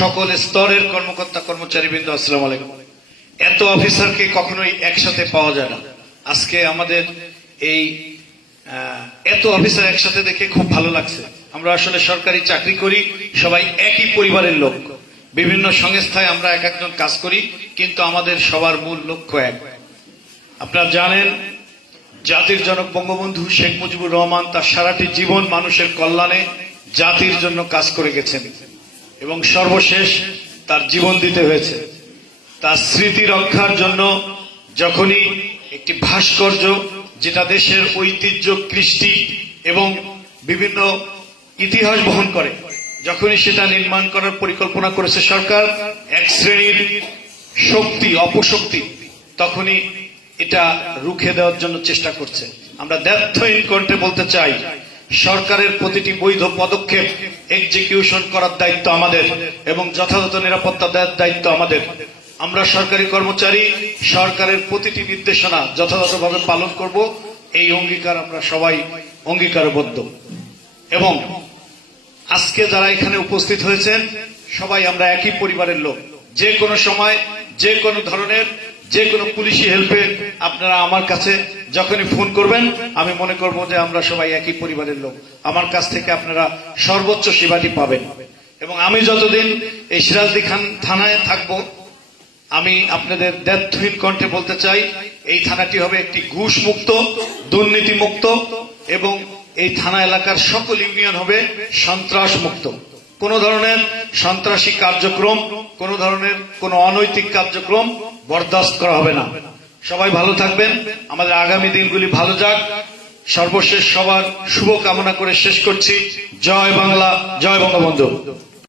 সকল স্তরের কর্মকর্তা কর্মচারীবৃন্দ, আসসালাম আলাইকুম। এত অফিসারকে কখনোই একসাথে পাওয়া যায় না। আজকে আমাদের এই এত অফিসার একসাথে দেখে খুব ভালো লাগছে। আমরা আসলে সরকারি চাকরি করি, সবাই একই পরিবারের লোক। বিভিন্ন সংস্থায় আমরা এক একজন কাজ করি, কিন্তু আমাদের সবার মূল লক্ষ্য এক। আপনারা জানেন, জাতির জনক বঙ্গবন্ধু শেখ মুজিবুর রহমান তার সারাটি জীবন মানুষের কল্যাণে জাতির জন্য কাজ করে গেছেন। এবং সর্বশেষ তার জীবন দিতে হয়েছে। তার স্মৃতি রক্ষার জন্য যখনই একটি ভাস্কর্য, যেটা দেশের ঐতিহ্য, কৃষ্টি এবং বিভিন্ন ইতিহাস বহন করে, যখনই সেটা নির্মাণ করার পরিকল্পনা করেছে সরকার, এক শ্রেণির শক্তি, অপশক্তি, তখনই এটা রুখে দেওয়ার জন্য চেষ্টা করছে। আমরা দ্ব্যর্থহীন কণ্ঠে বলতে চাই। সরকারের প্রতিটি বৈধ পদক্ষেপ এক্সিকিউশন করার দায়িত্ব আমাদের এবং যথাযথ নিরাপত্তা দেওয়ার দায়িত্ব আমাদের। আমরা সরকারি কর্মচারী, সরকারের প্রতিটি নির্দেশনা যথাযথভাবে পালন করব। এই অঙ্গীকার আমরা সবাই অঙ্গীকারবদ্ধ। এবং আজকে যারা এখানে উপস্থিত হয়েছেন, সবাই আমরা একই পরিবারের লোক। যে কোনো সময়, যে কোনো ধরনের, যে কোনো পুলিশি হেল্পে আপনারা আমার কাছে যখনই ফোন করবেন, আমি মনে করব যে আমরা সবাই একই পরিবারের লোক। আমার কাছ থেকে আপনারা সর্বোচ্চ সেবাটি পাবেন। এবং আমি যতদিন এই সিরাজদি খান থানায় থাকব, আমি আপনাদের দ্ব্যর্থহীন কণ্ঠে বলতে চাই, এই থানাটি হবে একটি ঘুষ মুক্ত দুর্নীতি মুক্ত এবং এই থানা এলাকার সকল ইউনিয়ন হবে সন্ত্রাস মুক্ত কোন ধরনের সন্ত্রাসী কার্যক্রম, কোন ধরনের কোন অনৈতিক কার্যক্রম বরদাস্ত করা হবে না। সবাই ভালো থাকবেন। আমাদের আগামী দিনগুলি ভালো যাক। সর্বশেষ সবার শুভ কামনা করে শেষ করছি। জয় বাংলা, জয় বঙ্গবন্ধু।